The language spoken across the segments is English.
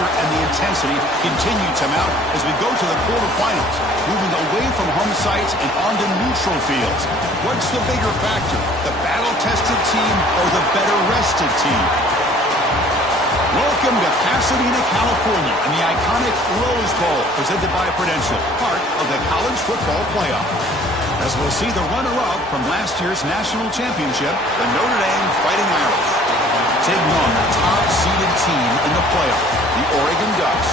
pressure and the intensity continue to mount as we go to the quarterfinals, moving away from home sites and onto neutral fields. What's the bigger factor, the battle-tested team or the better-rested team? Welcome to Pasadena, California, and the iconic Rose Bowl, presented by Prudential, part of the college football playoff. As we'll see the runner-up from last year's national championship, the Notre Dame Fighting Irish, taking on the top-seeded team in the playoff, the Oregon Ducks.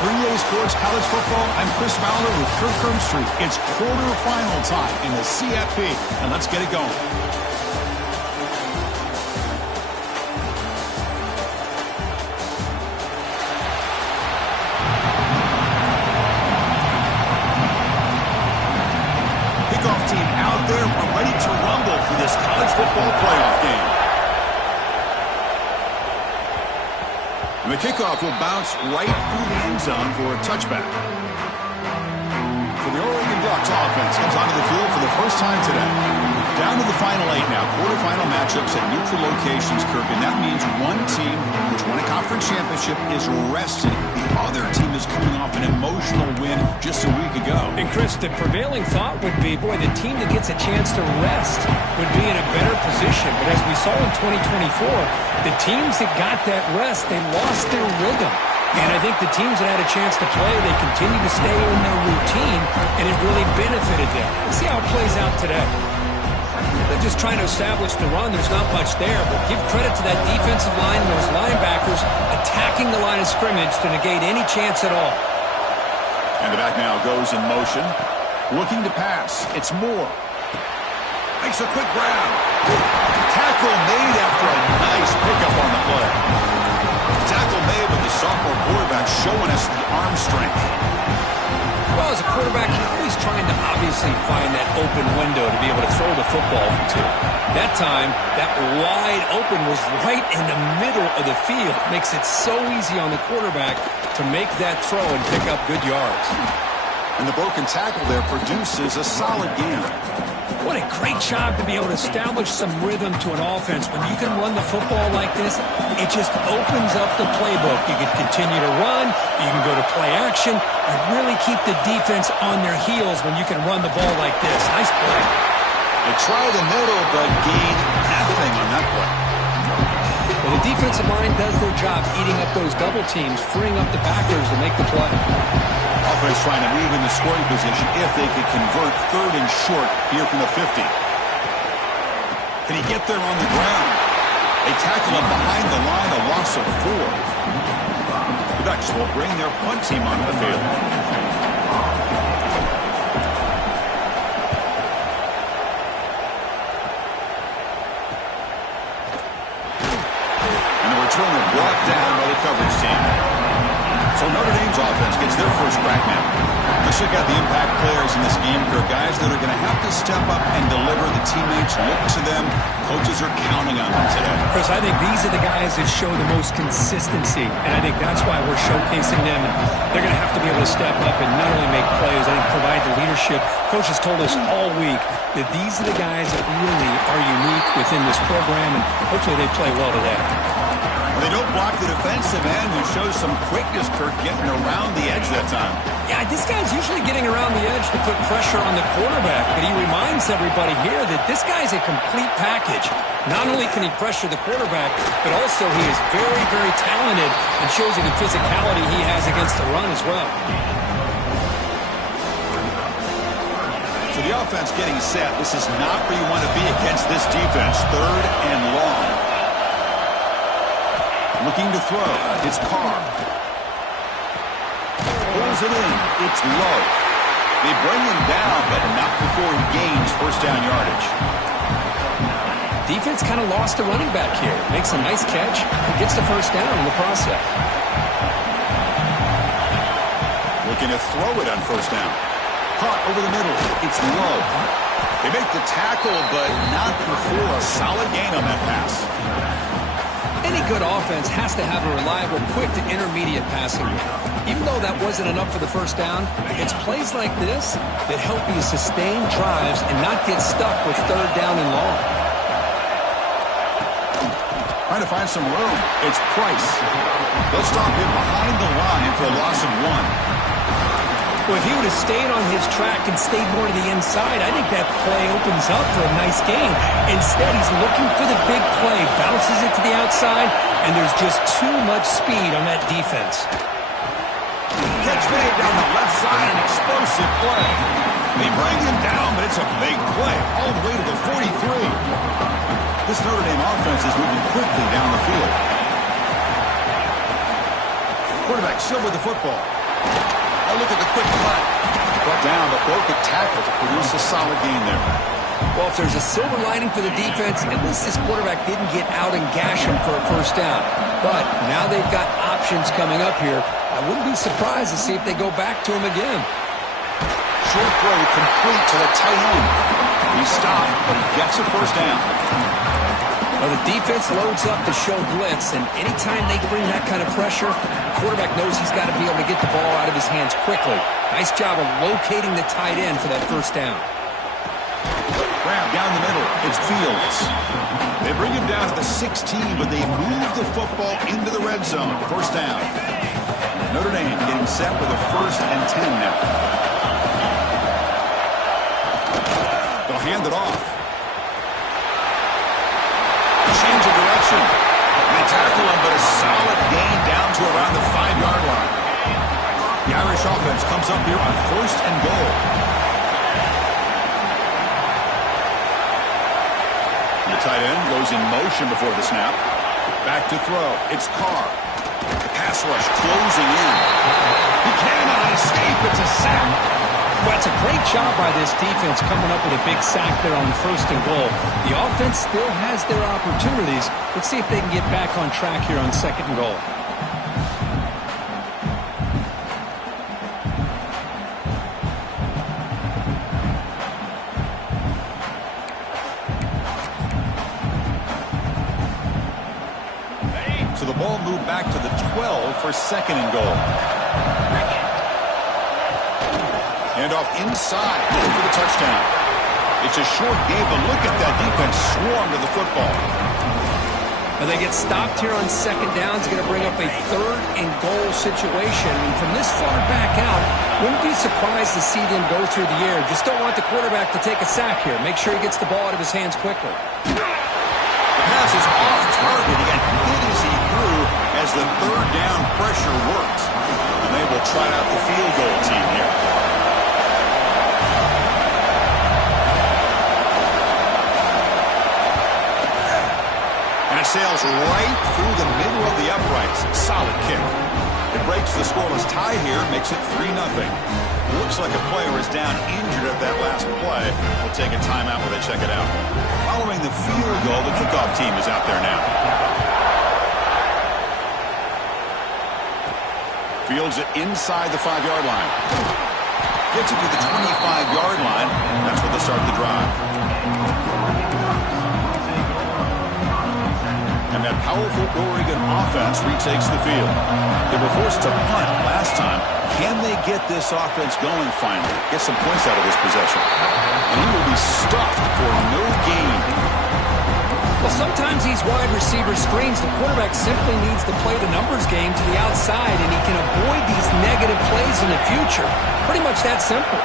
3A Sports College Football, I'm Chris Fowler with Kirk Street. It's quarterfinal time in the CFB, and let's get it going. Kickoff team out there. We're ready to rumble for this college football playoff game. And the kickoff will bounce right through the end zone for a touchback. For the Oregon Ducks, offense comes onto the field for the first time today. Down to the final 8 now. Quarterfinal matchups at neutral locations, Kirk, and that means one team which won a conference championship is rested. The other team is coming off an emotional win just a week ago. And Chris, the prevailing thought would be, boy, the team that gets a chance to rest would be in a better position. But as we saw in 2024, the teams that got that rest, they lost their rhythm. And I think the teams that had a chance to play, they continue to stay in their routine, and it really benefited them. Let's see how it plays out today. They're just trying to establish the run. There's not much there, but give credit to that defensive line and those linebackers attacking the line of scrimmage to negate any chance at all. And the back now goes in motion. Looking to pass. It's Moore. Makes a quick grab. Tackle made after a nice pickup on the play. Tackle made with the sophomore quarterback showing us the arm strength. Well, as a quarterback, you're always trying to obviously find that open window to be able to throw the football into. That time, that wide open was right in the middle of the field. Makes it so easy on the quarterback to make that throw and pick up good yards. And the broken tackle there produces a solid game. What a great job to be able to establish some rhythm to an offense. When you can run the football like this, it just opens up the playbook. You can continue to run, you can go to play action, and really keep the defense on their heels when you can run the ball like this. Nice play. They try the middle, but gain nothing on that play. Well, the defensive line does their job eating up those double teams, freeing up the backers to make the play. Offense trying to move in the scoring position if they could convert 3rd and short here from the 50. Can he get there on the ground? They tackle him behind the line, a loss of 4. The Ducks will bring their punt team onto the field. And the returner brought down by the coverage team. So Notre Dame's offense gets their first crack now. Let's check out the impact players in this game, Kirk. Guys that are going to have to step up and deliver. The teammates look to them. Coaches are counting on them today. Chris, I think these are the guys that show the most consistency, and I think that's why we're showcasing them. And they're going to have to be able to step up and not only make plays, I think provide the leadership. Coach has told us all week that these are the guys that really are unique within this program, and hopefully they play well today. They don't block the defensive end, who shows some quickness, Kirk, getting around the edge that time. Yeah, this guy's usually getting around the edge to put pressure on the quarterback, but he reminds everybody here that this guy's a complete package. Not only can he pressure the quarterback, but also he is very, very talented and shows you the physicality he has against the run as well. So the offense getting set. This is not where you want to be against this defense. 3rd and long. Looking to throw. It's Carr. Pulls it in. It's low. They bring him down, but not before he gains first down yardage. Defense kind of lost a running back here. Makes a nice catch. Gets the first down in the process. Looking to throw it on first down. Caught over the middle. It's low. They make the tackle, but not before a solid gain on that pass. Any good offense has to have a reliable, quick to intermediate passing game. Even though that wasn't enough for the first down, it's plays like this that help you sustain drives and not get stuck with 3rd down and long. Trying to find some room. It's Price. They'll stop him behind the line for a loss of 1. Well, if he would have stayed on his track and stayed more to the inside, I think that play opens up for a nice gain. Instead, he's looking for the big play, bounces it to the outside, and there's just too much speed on that defense. Catch made down the left side, an explosive play. They bring him down, but it's a big play all the way to the 43. This Notre Dame offense is moving quickly down the field. Quarterback still with the football. A look at the quick cut. Brought down, but broke a tackle to produce a solid gain there. Well, if there's a silver lining for the defense, at least this quarterback didn't get out and gash him for a first down. But now they've got options coming up here. I wouldn't be surprised to see if they go back to him again. Short throw complete to the tight end. He stopped, but he gets a first down. Well, the defense loads up to show blitz, and anytime they bring that kind of pressure, the quarterback knows he's got to be able to get the ball out of his hands quickly. Nice job of locating the tight end for that first down. Grab down the middle. It's Fields. They bring him down to the 16, but they move the football into the red zone. First down. Notre Dame getting set with a 1st and 10 now. They'll hand it off. Change of direction. They tackle him, but a solid gain down to around the 5-yard line. The Irish offense comes up here on 1st and goal. The tight end goes in motion before the snap. Back to throw. It's Carr. The pass rush closing in. He cannot escape. It's a sack. Well, it's a great job by this defense coming up with a big sack there on 1st and goal. The offense still has their opportunities. Let's see if they can get back on track here on 2nd and goal. So the ball moved back to the 12 for 2nd and goal. And off inside for the touchdown. It's a short game, but look at that defense swarm to the football. Well, they get stopped here on 2nd down. It's going to bring up a 3rd and goal situation. And from this far back out, wouldn't be surprised to see them go through the air. Just don't want the quarterback to take a sack here. Make sure he gets the ball out of his hands quickly. The pass is off target. He got hit as he threw as the 3rd down pressure works. And they will try out the field goal team here. Sails right through the middle of the uprights. Solid kick. It breaks the scoreless tie here, makes it 3-0. Looks like a player is down injured at that last play. We'll take a timeout while they check it out. Following the field goal, the kickoff team is out there now. Fields it inside the 5-yard line. Gets it to the 25-yard line. That's where they start the drive. And that powerful Oregon offense retakes the field. They were forced to punt last time. Can they get this offense going finally? Get some points out of this possession. And he will be stuffed for no gain. Well, sometimes these wide receiver screens, the quarterback simply needs to play the numbers game to the outside, and he can avoid these negative plays in the future. Pretty much that simple.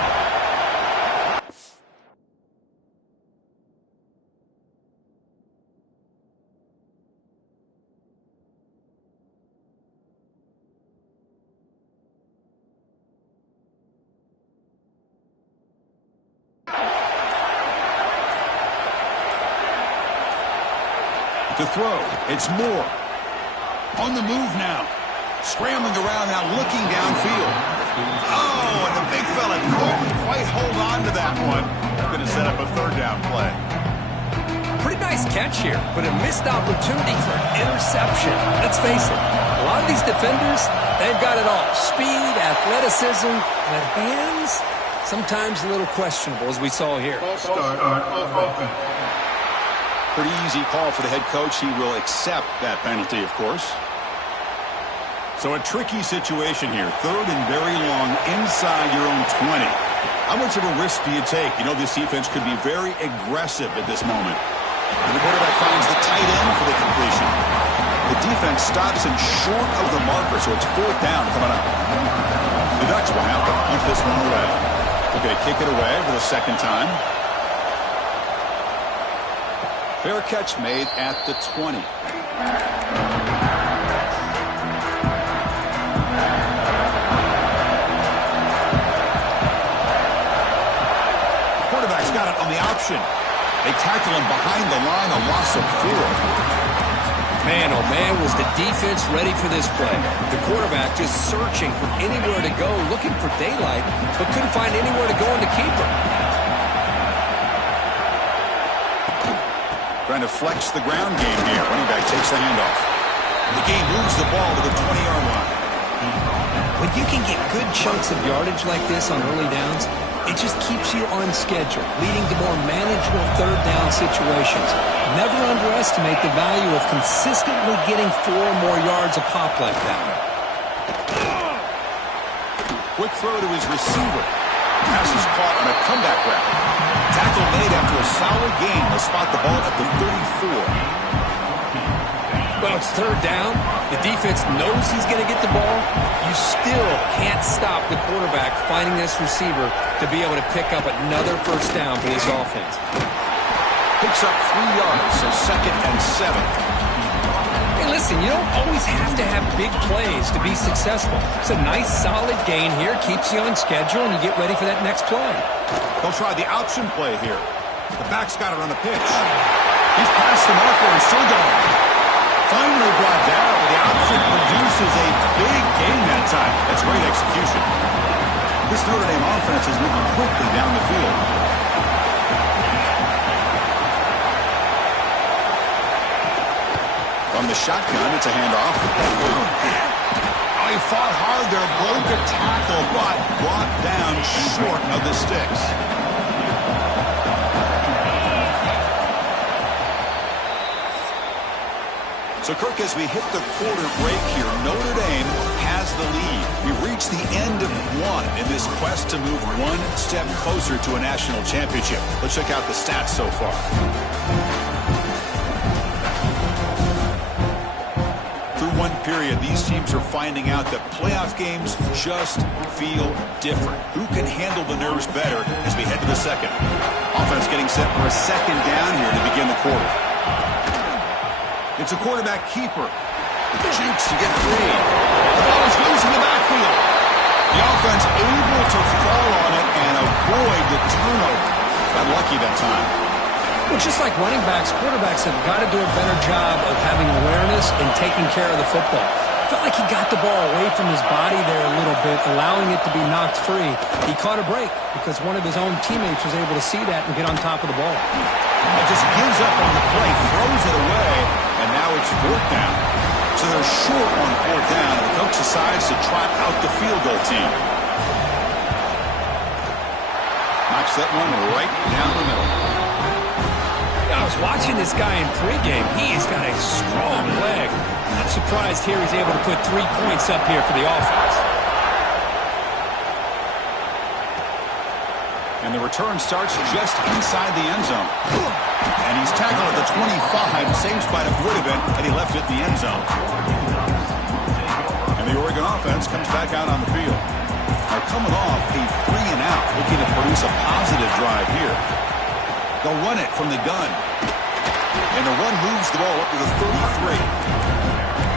To throw, it's Moore. On the move now. Scrambling around now, looking downfield. Oh, and the big fella couldn't quite hold on to that one. Going to set up a 3rd down play. Pretty nice catch here, but a missed opportunity for interception. Let's face it, a lot of these defenders, they've got it all. Speed, athleticism, but hands, sometimes a little questionable, as we saw here. Pretty easy call for the head coach. He will accept that penalty, of course. So a tricky situation here. 3rd and very long inside your own 20. How much of a risk do you take? You know this defense could be very aggressive at this moment. And the quarterback finds the tight end for the completion. The defense stops him short of the marker, so it's 4th down coming up. The Ducks will have to punt this one away. They're going to kick it away for the 2nd time. Fair catch made at the 20. Quarterback's got it on the option. They tackle him behind the line, a loss of 4. Man, oh man, was the defense ready for this play. The quarterback just searching for anywhere to go, looking for daylight, but couldn't find anywhere to go in the keeper. Trying to flex the ground game here. Running back takes the handoff. The game moves the ball to the 20-yard line. When you can get good chunks of yardage like this on early downs, it just keeps you on schedule, leading to more manageable 3rd down situations. Never underestimate the value of consistently getting 4 or more yards a pop like that. Quick throw to his receiver. Pass is caught on a comeback route. Tackle made after a solid gain. They'll spot the ball at the 34. Well, it's 3rd down. The defense knows he's going to get the ball. You still can't stop the quarterback finding this receiver to be able to pick up another 1st down for this offense. Picks up 3 yards, so 2nd and 7. Hey, listen, you don't always have to have big plays to be successful. It's a nice, solid gain here. Keeps you on schedule, and you get ready for that next play. They'll try the option play here. The back's got it on the pitch. He's past the marker and still going. Finally brought down, but the option produces a big gain that time. That's great execution. This Notre Dame offense is moving quickly down the field. From the shotgun, it's a handoff. Oh, he fought hard there, broke a tackle, but brought down short of the sticks. So, Kirk, as we hit the quarter break here, Notre Dame has the lead. We've reached the end of one in this quest to move one step closer to a national championship. Let's check out the stats so far. Through one period, these teams are finding out that playoff games just feel different. Who can handle the nerves better as we head to the 2nd? Offense getting set for a 2nd down here to begin the quarter. It's a quarterback keeper. Jukes to get free. The ball is loose in the backfield. The offense able to fall on it and avoid the turnover. Got lucky that time. Well, just like running backs, quarterbacks have got to do a better job of having awareness and taking care of the football. Felt like he got the ball away from his body there a little bit, allowing it to be knocked free. He caught a break because one of his own teammates was able to see that and get on top of the ball. It just gives up on the play, throws it away, and now it's 4th down. So they're short on 4th down, and the coach decides to trot out the field goal team. Knocks that one right down the middle. I was watching this guy in pregame. He's got a strong leg. Not surprised here he's able to put 3 points up here for the offense. And the return starts just inside the end zone. And he's tackled at the 25. Same spot it would have been had he left it in the end zone. And the Oregon offense comes back out on the field. They're coming off a 3-and-out, looking to produce a positive drive here. They'll run it from the gun. And the run moves the ball up to the 33.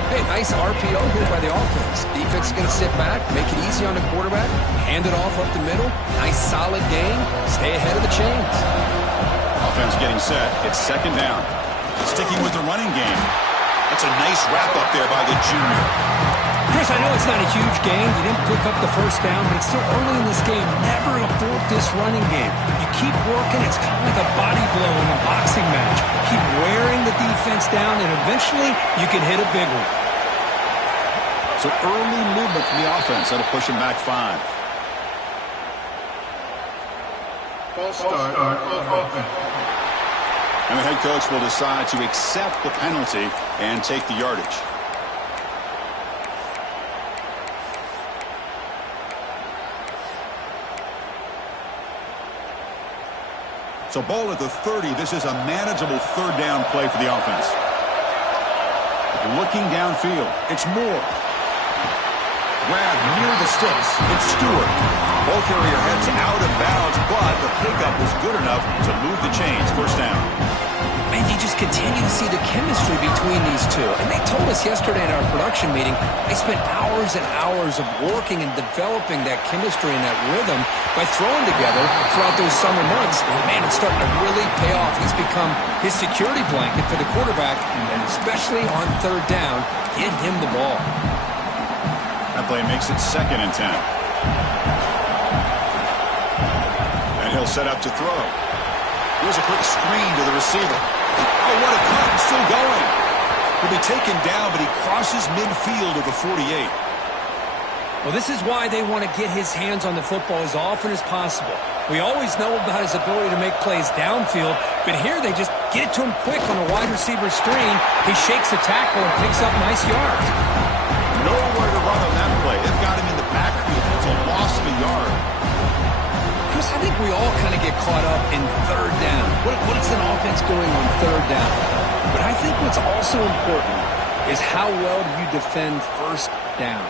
Hey, nice RPO here by the offense. Defense is going to sit back, make it easy on the quarterback, hand it off up the middle. Nice solid gain. Stay ahead of the chains. Offense getting set. It's 2nd down. Sticking with the running game. That's a nice wrap up there by the junior. Chris, I know it's not a huge gain. You didn't pick up the 1st down, but it's still early in this game. Never abort this running game. You keep working. It's kind of like a body blow in a boxing match. Keep wearing the defense down, and eventually you can hit a big one. So early movement from the offense. That'll push him back 5. And the head coach will decide to accept the penalty and take the yardage. So ball at the 30. This is a manageable third down play for the offense. Looking downfield. It's Moore. Grab near the sticks. It's Stewart. Ball carrier heads out of bounds, but the pickup was good enough to move the chains. First down. And you just continue to see the chemistry between these two. And they told us yesterday in our production meeting, they spent hours and hours of working and developing that chemistry and that rhythm by throwing together throughout those summer months. And man, it's starting to really pay off. He's become his security blanket for the quarterback, and especially on third down, get him the ball. That play makes it 2nd and 10. And he'll set up to throw. Here's a quick screen to the receiver. Oh, what a cut. Still going. He'll be taken down, but he crosses midfield of the 48. Well, this is why they want to get his hands on the football as often as possible. We always know about his ability to make plays downfield, but here they just get it to him quick on a wide receiver screen. He shakes the tackle and picks up nice yards. Nowhere to run on that play. They've got him in the backfield. It's a loss of a yard. Chris, I think we all kind of get caught up in third down. What is an offense doing on third down? But I think what's also important is how well do you defend first down.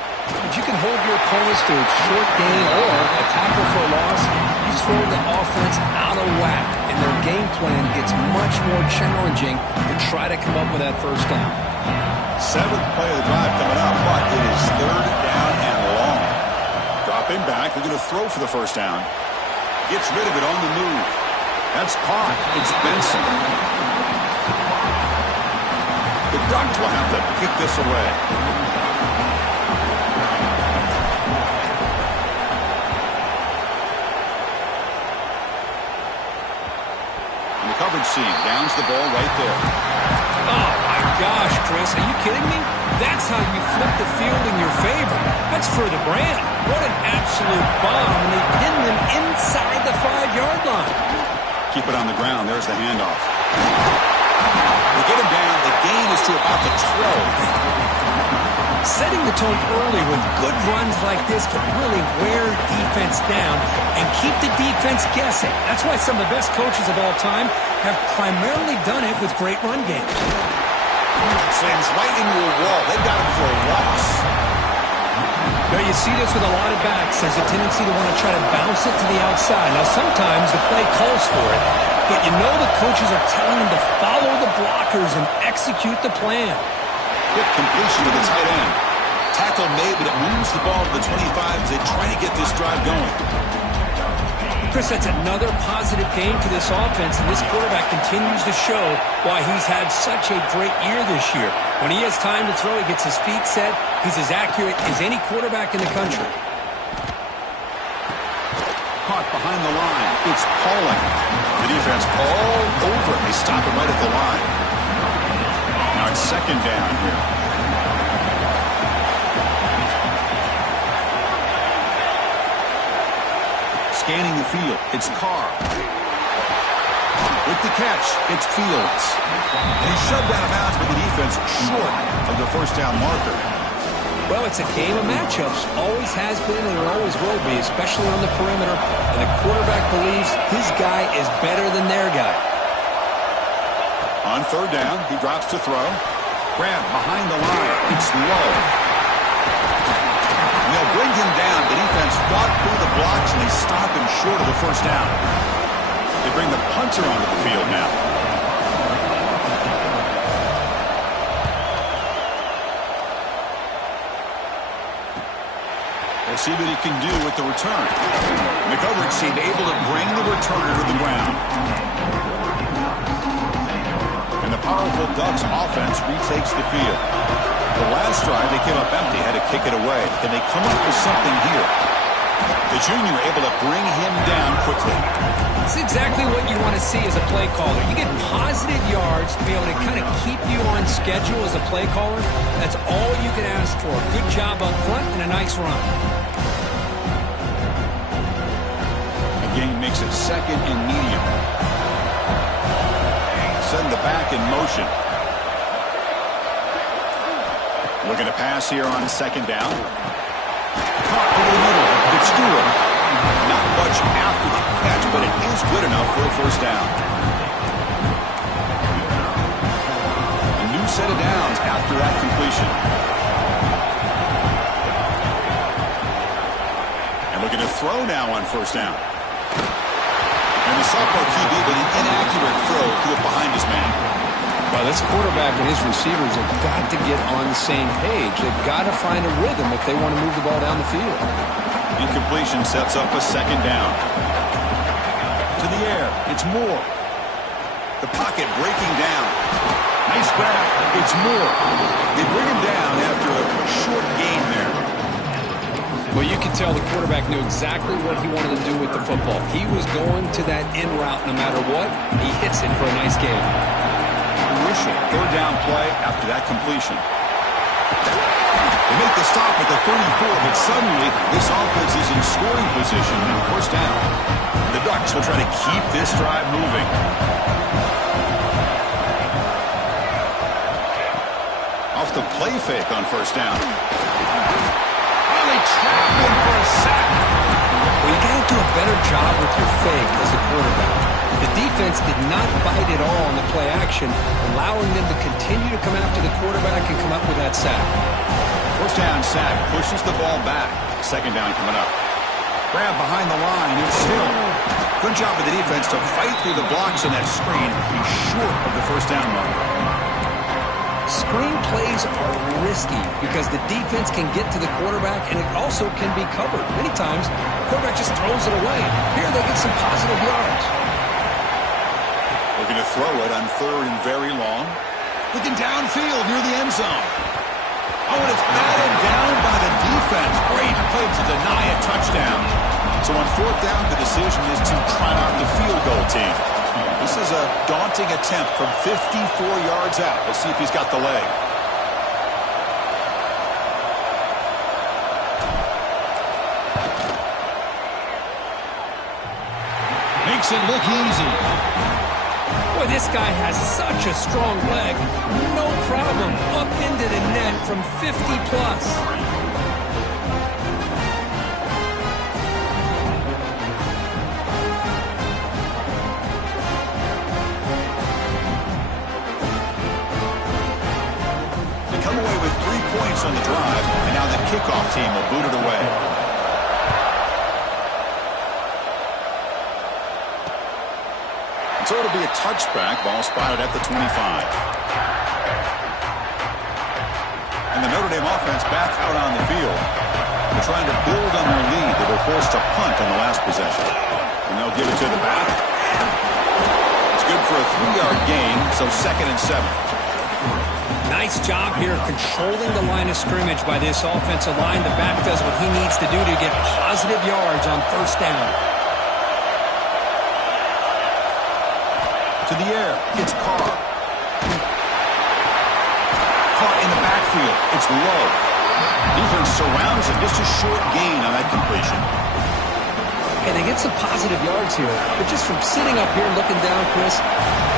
If you can hold your opponents to a short gain or a tackle for a loss, you throw the offense out of whack, and their game plan gets much more challenging to try to come up with that first down. 7th play of the drive coming up, but it is third down and long. Dropping back, they're going to throw for the first down. Gets rid of it on the move. That's caught. It's Benson. The Ducks will have to kick this away. And the coverage seam downs the ball right there. Oh, my gosh, Chris. Are you kidding me? That's how you flip the field in your favor. That's for the brand. What an absolute bomb. And they pin them inside the 5-yard line. Keep it on the ground. There's the handoff. They get him down. The gain is to about the 12. Setting the tone early with good runs like this can really wear defense down and keep the defense guessing. That's why some of the best coaches of all time have primarily done it with great run games. Slams right into a wall. They've got him for a loss. Now you see this with a lot of backs. There's a tendency to want to try to bounce it to the outside. Now sometimes the play calls for it, but you know the coaches are telling them to follow the blockers and execute the plan. Quick completion to the tight end. Tackle made, but it moves the ball to the 25 as they try to get this drive going. Chris, that's another positive game for this offense, and this quarterback continues to show why he's had such a great year this year. When he has time to throw, he gets his feet set. He's as accurate as any quarterback in the country. Caught behind the line. It's Pauling. The defense all over it. They stop him right at the line. Now it's 2nd down here. Scanning the field, it's Carr. With the catch, it's Fields. And he's shoved out of bounds by the defense short of the first down marker. Well, it's a game of matchups. Always has been and it always will be, especially on the perimeter. And the quarterback believes his guy is better than their guy. On third down, he drops to throw. Grab behind the line. It's low. And they'll bring him down. The defense fought through the blocks, and they stop him short of the first down. They bring the punter onto the field now. We'll see what he can do with the return. And the coverage team able to bring the returner to the ground. And the powerful Ducks offense retakes the field. The last drive, they came up empty, had to kick it away. Can they come up with something here? The junior able to bring him down quickly. That's exactly what you want to see as a play caller. You get positive yards to be able to kind of keep you on schedule as a play caller. That's all you can ask for. Good job up front and a nice run. The game makes it 2nd and medium. Send the back in motion. Looking to pass here on 2nd down. Caught over the middle. It's Stewart. Not much after the catch, but it is good enough for a first down. A new set of downs after that completion. And looking to throw now on first down. And the sophomore QB with an inaccurate throw threw it behind his man. Well, this quarterback and his receivers have got to get on the same page. They've got to find a rhythm if they want to move the ball down the field. Incompletion sets up a second down. To the air, it's Moore. The pocket breaking down. Nice grab. It's Moore. They bring him down after a short gain there. Well, you can tell the quarterback knew exactly what he wanted to do with the football. He was going to that in route no matter what. He hits it for a nice gain. Crucial third down play after that completion. They make the stop at the 34, but suddenly this offense is in scoring position and first down. The Ducks will try to keep this drive moving. Off the play fake on first down. They trap him for a sack. Well, you got to do a better job with your fake as a quarterback. The defense did not bite at all on the play action, allowing them to continue to come after the quarterback and come up with that sack. First down sack pushes the ball back. Second down coming up. Grab behind the line. It's Hill. Good job of the defense to fight through the blocks in that screen. He's short of the first down mark. Screen plays are risky because the defense can get to the quarterback and it also can be covered. Many times, the quarterback just throws it away. Here they get some positive yards. Looking to throw it on third and very long. Looking downfield near the end zone. Oh, and it's batted down by the defense. Great play to deny a touchdown. So on fourth down, the decision is to try out the field goal team. This is a daunting attempt from 54 yards out. Let's see if he's got the leg. Makes it look easy. Boy, this guy has such a strong leg. No problem. Up into the net from 50 plus. On the drive, and now the kickoff team will boot it away. And so it'll be a touchback. Ball spotted at the 25. And the Notre Dame offense back out on the field. They're trying to build on their lead. They were forced to punt on the last possession. And they'll give it to the back. It's good for a 3-yard gain, so 2nd and 7. Nice job here controlling the line of scrimmage by this offensive line. The back does what he needs to do to get positive yards on first down. To the air, it's Carr. Caught in the backfield, it's low. Defense surrounds him, just a short gain on that completion. And they get some positive yards here, but just from sitting up here looking down, Chris, I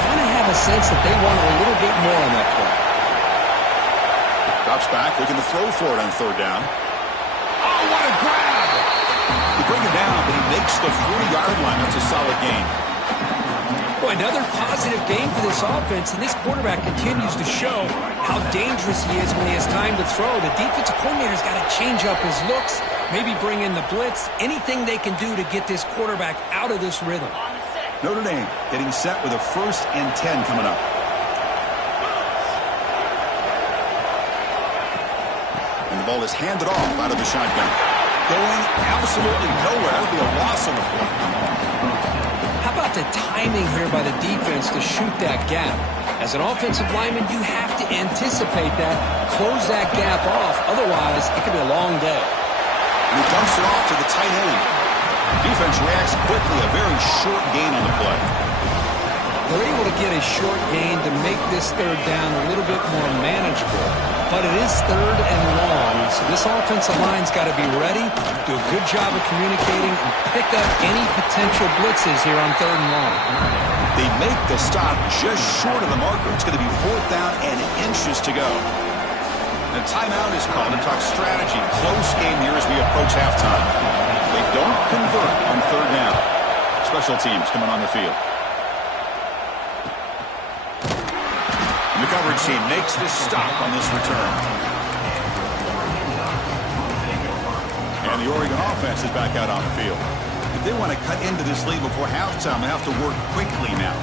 kind of have a sense that they wanted a little bit more on that play. Drops back, looking to throw for it on third down. Oh, what a grab! They bring him down, but he makes the 40-yard line. That's a solid gain. Boy, another positive game for this offense, and this quarterback continues to show how dangerous he is when he has time to throw. The defensive coordinator's got to change up his looks, maybe bring in the blitz, anything they can do to get this quarterback out of this rhythm. Notre Dame getting set with a 1st and 10 coming up. And the ball is handed off out of the shotgun. Going absolutely nowhere. That would be a loss on the play. How about the timing here by the defense to shoot that gap? As an offensive lineman, you have to anticipate that, close that gap off. Otherwise, it could be a long day. And he dumps it off to the tight end. Defense reacts quickly. A very short gain on the play. They're able to get a short gain to make this third down a little bit more manageable. But it is third and long, so this offensive line's got to be ready, do a good job of communicating, and pick up any potential blitzes here on third and long. They make the stop just short of the marker. It's going to be 4th down and inches to go. And a timeout is called to talk strategy. Close game here as we approach halftime. They don't convert on third down. Special teams coming on the field. The coverage team makes this stop on this return. And the Oregon offense is back out on the field. If they want to cut into this lead before halftime, they have to work quickly now.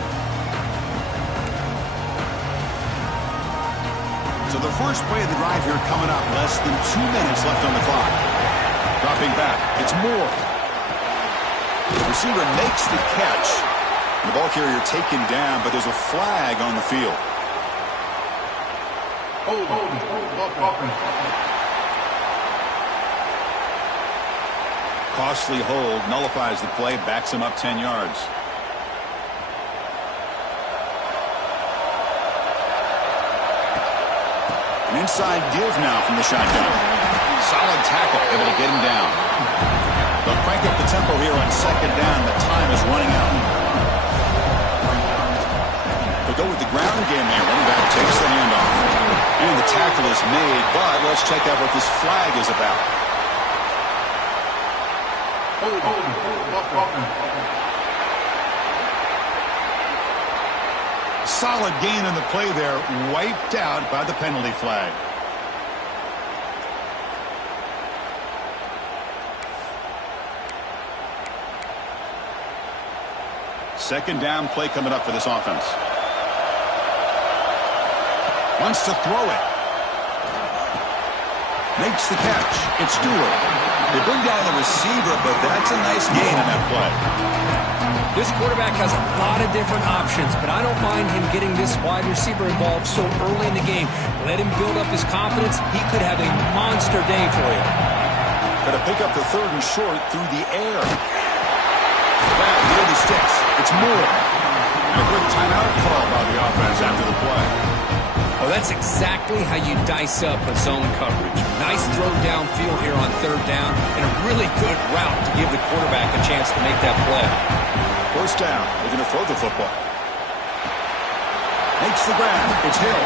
So the first play of the drive here coming up. Less than 2 minutes left on the clock. Dropping back. It's Moore. The receiver makes the catch. The ball carrier taken down, but there's a flag on the field. Costly hold nullifies the play, backs him up 10 yards. An inside give now from the shotgun. Solid tackle, able to get him down. They'll crank up the tempo here on second down. The time is running out. They'll go with the ground game here. Running back takes the handoff. And the tackle is made, but let's check out what this flag is about. Solid gain in the play there, wiped out by the penalty flag. Second down play coming up for this offense. Wants to throw it. Makes the catch. It's Stewart. They bring down the receiver, but that's a nice gain in that play. This quarterback has a lot of different options, but I don't mind him getting this wide receiver involved so early in the game. Let him build up his confidence. He could have a monster day for you. Got to pick up the third and short through the air. That nearly sticks. It's Moore. And a quick timeout call by the offense after the play. Well, that's exactly how you dice up a zone coverage. Nice throw downfield here on third down, and a really good route to give the quarterback a chance to make that play. First down. They're going to throw the football. Makes the grab. It's Hill.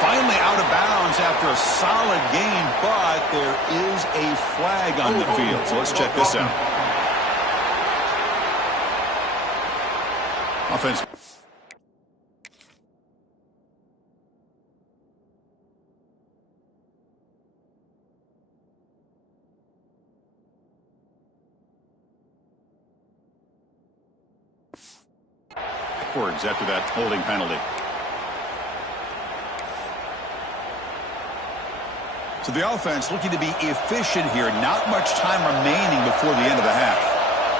Finally out of bounds after a solid gain, but there is a flag on the field. So let's check this out. Offense. Backwards after that holding penalty. So the offense looking to be efficient here. Not much time remaining before the end of the half.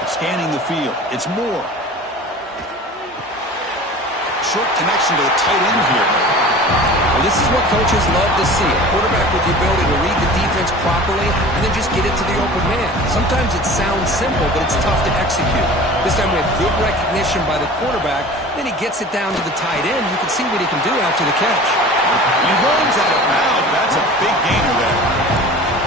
Scanning the field. It's Moore. Short connection to the tight end here. Well, this is what coaches love to see. A quarterback with the ability to read the defense properly and then just get it to the open man. Sometimes it sounds simple, but it's tough to execute. This time we have good recognition by the quarterback. Then he gets it down to the tight end. You can see what he can do after the catch. He runs out of bounds. That's a big gainer there.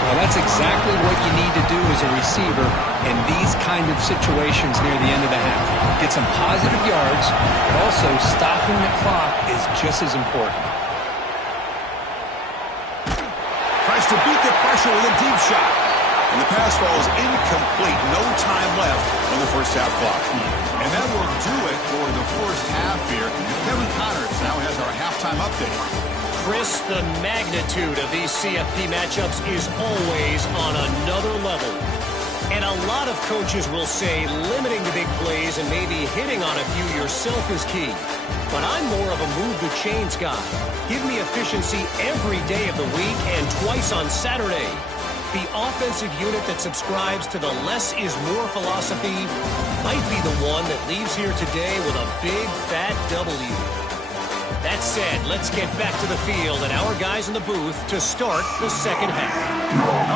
Well, that's exactly what you need to do as a receiver in these kind of situations near the end of the half. Get some positive yards, but also stopping the clock is just as important. Tries to beat the pressure with a deep shot. And the pass falls incomplete. No time left on the first half clock. And that will do it for the first half here. Kevin Connors now has our halftime update. Chris, the magnitude of these CFP matchups is always on another level. And a lot of coaches will say limiting the big plays and maybe hitting on a few yourself is key. But I'm more of a move the chains guy. Give me efficiency every day of the week and twice on Saturday. The offensive unit that subscribes to the less is more philosophy might be the one that leaves here today with a big fat W. That said, let's get back to the field and our guys in the booth to start the second half.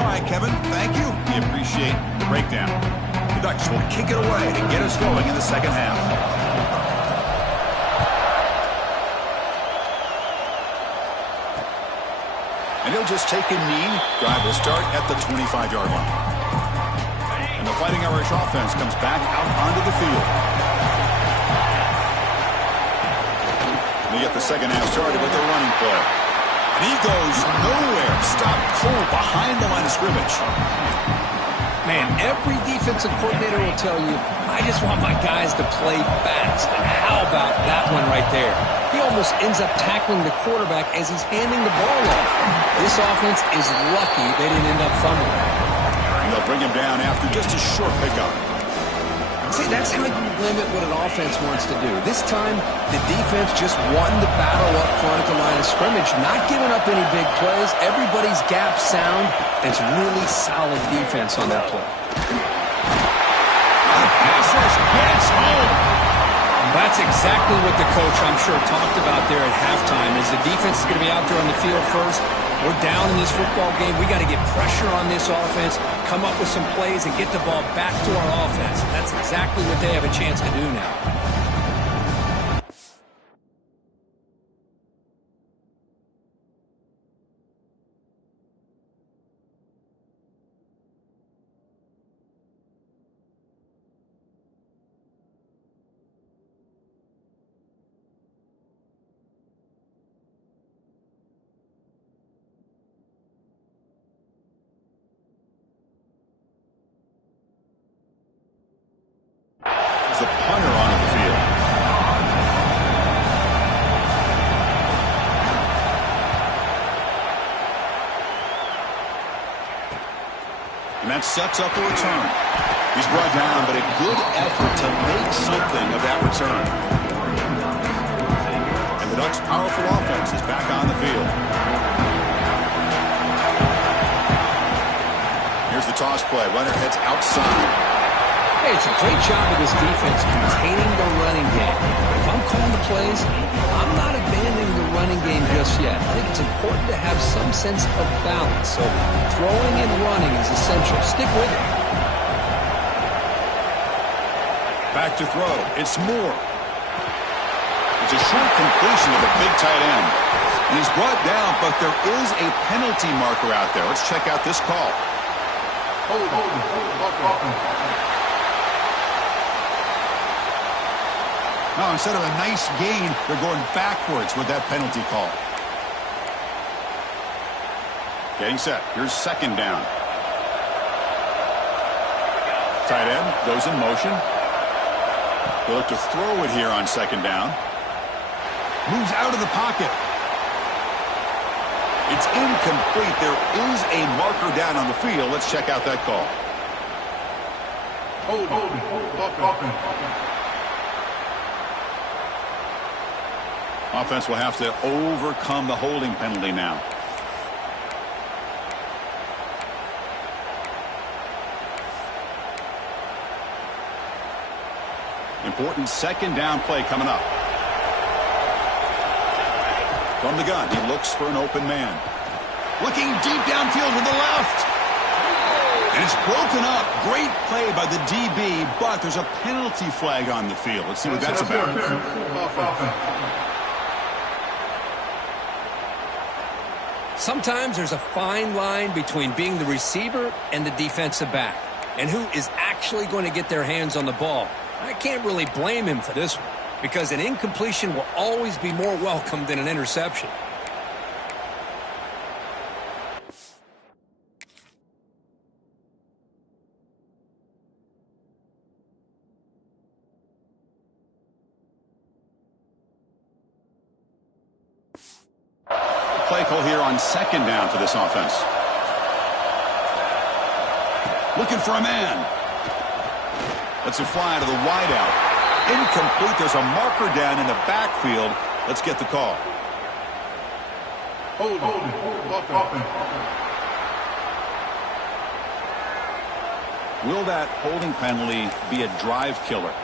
All right, Kevin, thank you. We appreciate the breakdown. The Ducks will kick it away to get us going in the second half. And he'll just take a knee. Drive will start at the 25-yard line. And the Fighting Irish offense comes back out onto the field. We get the second half started with the running play. And he goes nowhere. Stopped cold behind the line of scrimmage. Man, every defensive coordinator will tell you, I just want my guys to play fast. And how about that one right there? He almost ends up tackling the quarterback as he's handing the ball off. This offense is lucky they didn't end up fumbling. And they'll bring him down after just a short pickup. See, that's how you limit what an offense wants to do. This time, the defense just won the battle up front at the line of scrimmage, not giving up any big plays. Everybody's gap sound. It's really solid defense on that play. The pass rush gets home. That's exactly what the coach, I'm sure, talked about there at halftime, is the defense is going to be out there on the field first. We're down in this football game. We got to get pressure on this offense, come up with some plays, and get the ball back to our offense. And that's exactly what they have a chance to do now. The punter onto the field. And that sets up a return. He's brought down, but a good effort to make something of that return. And the Ducks' powerful offense is back on the field. Here's the toss play. Runner heads outside. Hey, it's a great job of this defense containing the running game. If I'm calling the plays, I'm not abandoning the running game just yet. I think it's important to have some sense of balance. So throwing and running is essential. Stick with it. Back to throw. It's Moore. It's a short completion of a big tight end. And he's brought down, but there is a penalty marker out there. Let's check out this call. Hold. No, instead of a nice gain, they're going backwards with that penalty call. Getting set. Here's second down. Tight end goes in motion. They'll look to throw it here on second down. Moves out of the pocket. It's incomplete. There is a marker down on the field. Let's check out that call. Hold. Offense will have to overcome the holding penalty now. Important second down play coming up. From the gun, he looks for an open man. Looking deep downfield to the left. And it's broken up. Great play by the DB, but there's a penalty flag on the field. Let's see what that's about. Sometimes there's a fine line between being the receiver and the defensive back, and who is actually going to get their hands on the ball. I can't really blame him for this one, because an incompletion will always be more welcome than an interception. Play call here on second down for this offense. Looking for a man. Lets it fly to the wideout. Incomplete. There's a marker down in the backfield. Let's get the call. Hold. Will that holding penalty be a drive killer?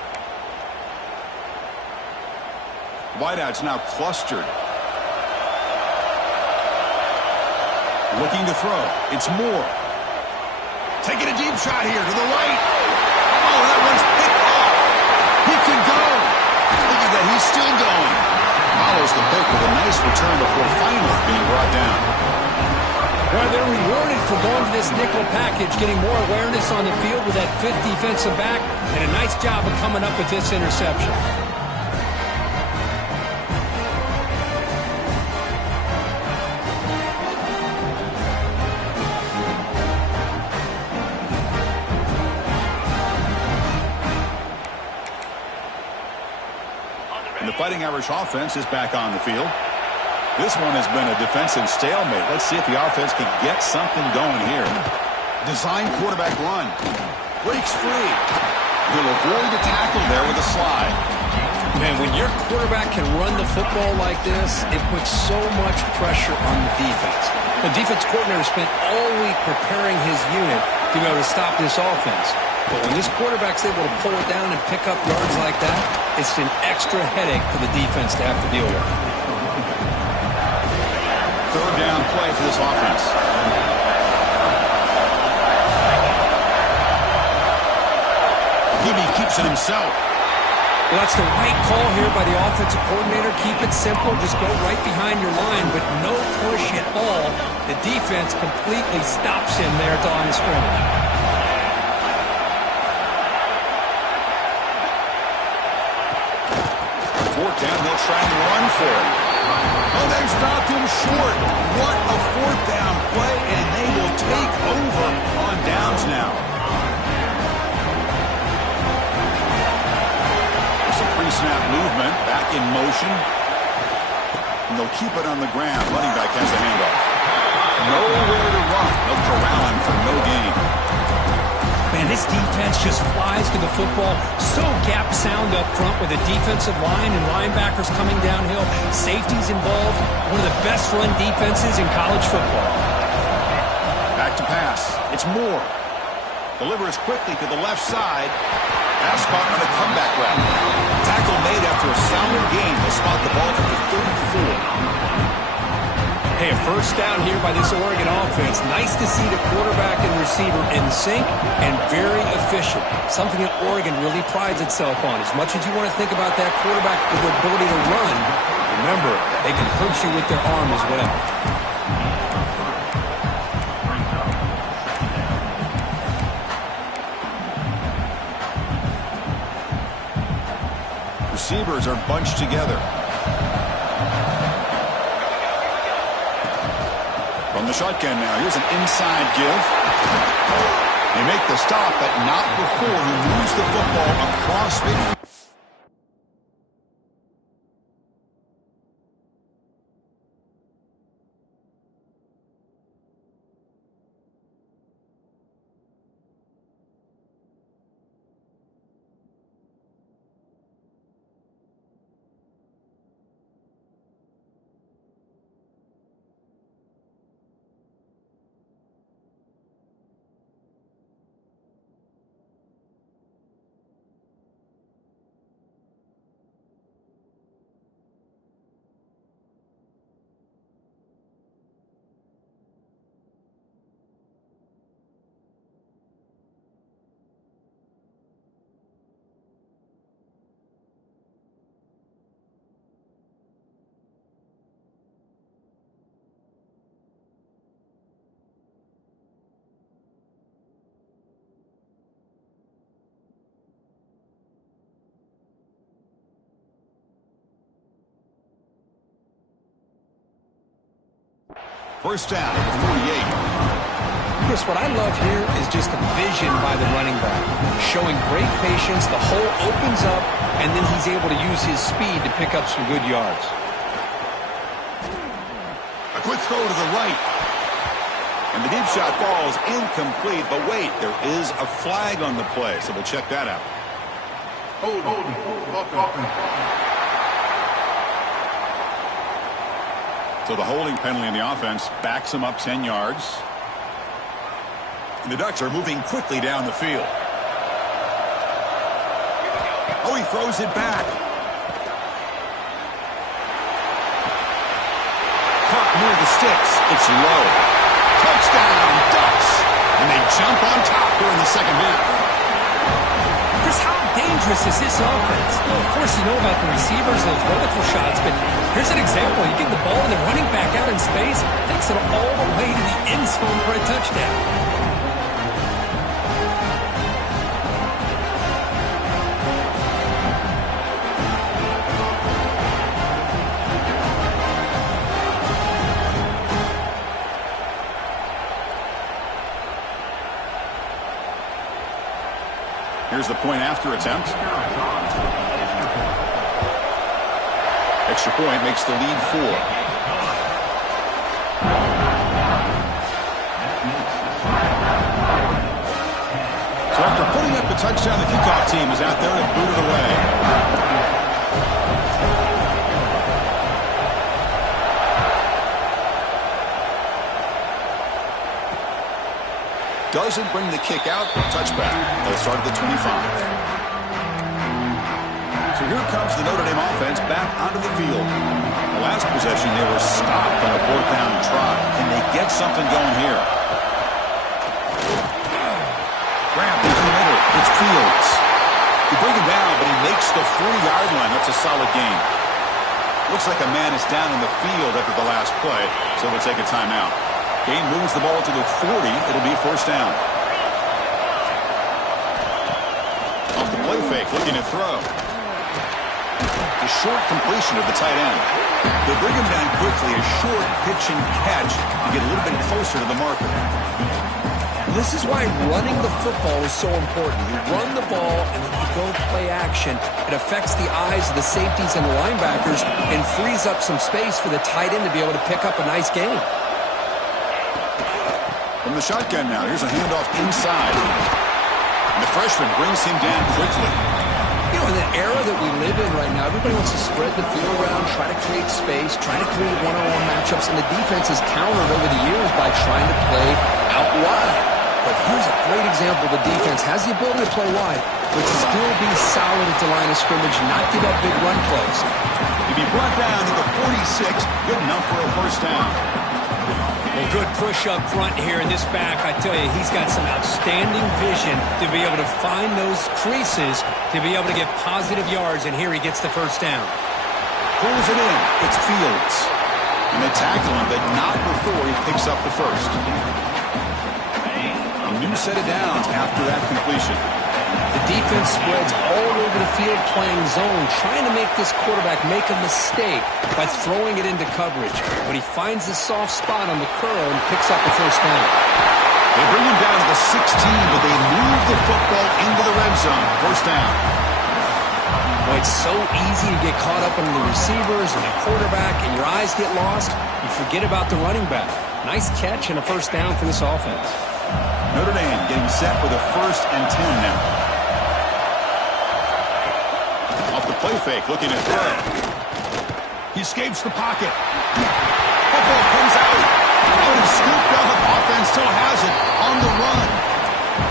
Wideout's now clustered. Looking to throw. It's Moore. Taking a deep shot here to the right. Oh, that one's picked off. He can go. Look at that. He's still going. Follows the pick with a nice return before finally being brought down. Well, they're rewarded for going to this nickel package, getting more awareness on the field with that fifth defensive back, and a nice job of coming up with this interception. Fighting Irish offense is back on the field. This one has been a defensive stalemate. Let's see if the offense can get something going here. Design quarterback run. Breaks free. He'll avoid the tackle there with a slide. Man, when your quarterback can run the football like this, it puts so much pressure on the defense. The defense coordinator spent all week preparing his unit to be able to stop this offense. But when this quarterback's able to pull it down and pick up yards like that, it's an extra headache for the defense to have to deal with. Third down play for this offense. He keeps it himself. Well, that's the right call here by the offensive coordinator. Keep it simple. Just go right behind your line, but no push at all. The defense completely stops him there at the line of scrimmage. Fourth down, they'll try and run for it. Oh, they stopped him short. What a fourth down play, and they will take over on downs now. Pre-snap movement, back in motion. And they'll keep it on the ground. Running back has the handoff. Nowhere to run. They'll corral him for no gain. Man, this defense just flies to the football. So gap sound up front with a defensive line and linebackers coming downhill. Safeties involved. One of the best run defenses in college football. Back to pass. It's Moore. Delivers quickly to the left side. Pass caught on a comeback route. Tackle made after a solid gain. They'll spot the ball at the 34. Hey, a first down here by this Oregon offense. Nice to see the quarterback and receiver in sync and very efficient. Something that Oregon really prides itself on. As much as you want to think about that quarterback with the ability to run, remember, they can hurt you with their arm as well. Receivers are bunched together. From the shotgun now, here's an inside give. They make the stop, but not before he moves the football across midfield. First down at the 48. Chris, what I love here is just the vision by the running back. Showing great patience, the hole opens up, and then he's able to use his speed to pick up some good yards. A quick throw to the right. And the deep shot falls incomplete, but wait, there is a flag on the play, so we'll check that out. Hold on. So the holding penalty in the offense backs him up 10 yards. And the Ducks are moving quickly down the field. Oh, he throws it back. Caught near the sticks. It's low. Touchdown, Ducks. And they jump on top here in the second half. Chris, how dangerous is this offense? Well, of course, you know about the receivers, those vertical shots, but here's an example. You get the ball and the running back out in space, takes it all the way to the end zone for a touchdown. Here's the point after attempt. Extra point makes the lead 4. So after putting up the touchdown, the kickoff team is out there to boot it away. Doesn't bring the kick out. Touchback. They'll start at the 25. So here comes the Notre Dame offense back onto the field. The last possession, they were stopped on a 4th down try. Can they get something going here? Grab into the middle. It's Fields. You bring him down, but he makes the 40-yard line. That's a solid gain. Looks like a man is down in the field after the last play, so we'll take a timeout. Game moves the ball to the 40. It'll be 1st down. Off the play fake, looking to throw. The short completion of the tight end. They bring him down quickly, a short pitch and catch to get a little bit closer to the marker. This is why running the football is so important. You run the ball and then you go play action. It affects the eyes of the safeties and the linebackers and frees up some space for the tight end to be able to pick up a nice gain. From the shotgun now, here's a handoff inside. And the freshman brings him down quickly. You know, in the era that we live in right now, everybody wants to spread the field around, try to create space, try to create one-on-one matchups, and the defense has countered over the years by trying to play out wide. But here's a great example. The defense has the ability to play wide, but still be solid at the line of scrimmage, not give up big run plays. To be brought down to the 46, good enough for a 1st down. Well, good push up front here in this back. I tell you, he's got some outstanding vision to be able to find those creases, to be able to get positive yards, and here he gets the 1st down. Pulls it in. It's Fields. And they tackle him, but not before he picks up the 1st. A new set of downs after that completion. The defense spreads all over the field playing zone, trying to make this quarterback make a mistake by throwing it into coverage. But he finds the soft spot on the curl and picks up the 1st down. They bring him down to the 16, but they move the football into the red zone. 1st down. Well, it's so easy to get caught up in the receivers and the quarterback, and your eyes get lost. You forget about the running back. Nice catch and a 1st down for this offense. Notre Dame getting set with a 1st and 10 now. Off the play fake, looking at throw. He escapes the pocket. Football comes out. Out and scooped up. Offense still has it on the run.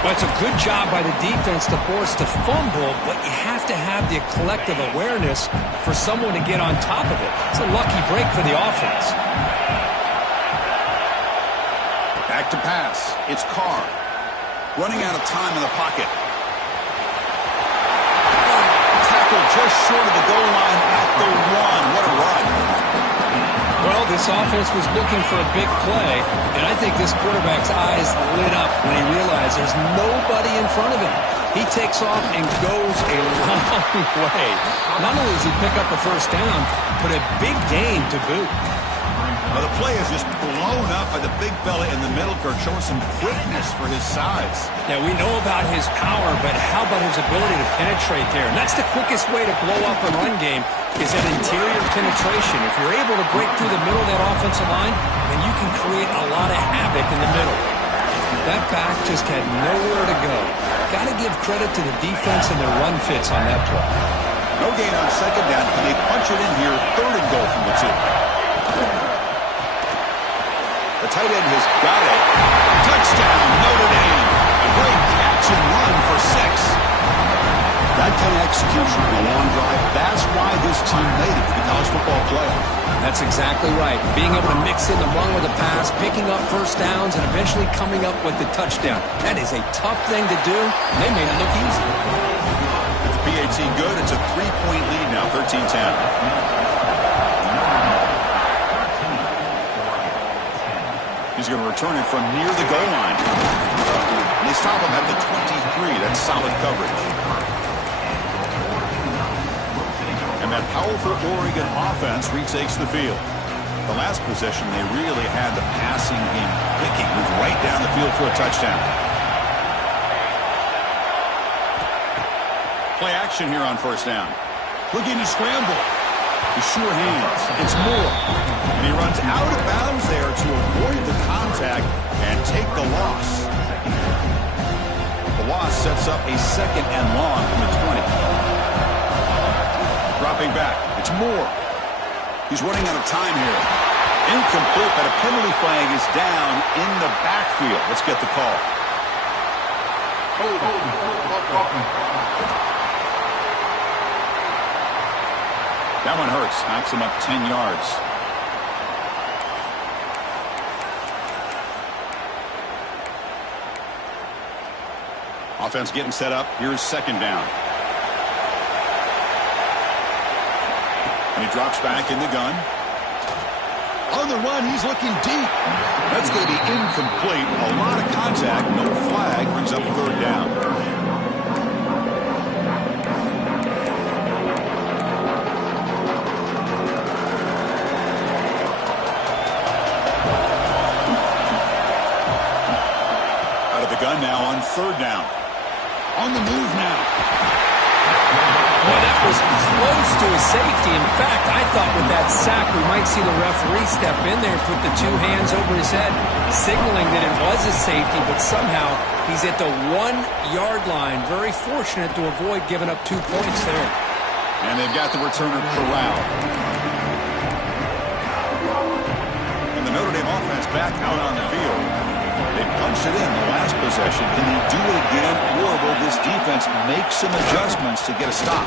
Well, it's a good job by the defense to force the fumble, but you have to have the collective awareness for someone to get on top of it. It's a lucky break for the offense. Back to pass. It's Carr. Running out of time in the pocket. Tackle just short of the goal line at the 1. What a run. Well, this offense was looking for a big play, and I think this quarterback's eyes lit up when he realized there's nobody in front of him. He takes off and goes a long way. Not only does he pick up a 1st down, but a big gain to boot. Well, the play is just blown up by the big fella in the middle, Kirk, showing some quickness for his size. Yeah, we know about his power, but how about his ability to penetrate there? And that's the quickest way to blow up a run game, is that interior penetration. If you're able to break through the middle of that offensive line, then you can create a lot of havoc in the middle. That back just had nowhere to go. Got to give credit to the defense and their run fits on that play. No gain on 2nd down. Can they punch it in here? 3rd and goal from the 2. The tight end has got it. Touchdown, Notre Dame. A great catch and run for 6. That kind of execution on a long drive, that's why this team made it to the college football playoff. That's exactly right. Being able to mix in the run with the pass, picking up 1st downs, and eventually coming up with the touchdown. That is a tough thing to do, and they made it look easy. With the PAT good, it's a 3-point lead now, 13-10. He's going to return it from near the goal line. And they stop him at the 23. That's solid coverage. And that powerful Oregon offense retakes the field. The last possession, they really had the passing game clicking. Moved right down the field for a touchdown. Play action here on 1st down. Looking to scramble. The sure hands. It's Moore. And he runs out of bounds there to avoid the contact and take the loss. The loss sets up a 2nd and long from the 20. Dropping back. It's Moore. He's running out of time here. Incomplete, but a penalty flag is down in the backfield. Let's get the call. That one hurts. Knocks him up 10 yards. Offense getting set up. Here's 2nd down. And he drops back in the gun. On the run, he's looking deep. That's going to be incomplete. A lot of contact. No flag. Brings up 3rd down. Out of the gun now on 3rd down. On the move now. Well, that was close to a safety. In fact, I thought with that sack we might see the referee step in there and put the 2 hands over his head, signaling that it was a safety, but somehow he's at the 1-yard line. Very fortunate to avoid giving up 2 points there. And they've got the returner corralled. And the Notre Dame offense back out on the field. They punched it in the last possession. Can they do it again, or will this defense make some adjustments to get a stop?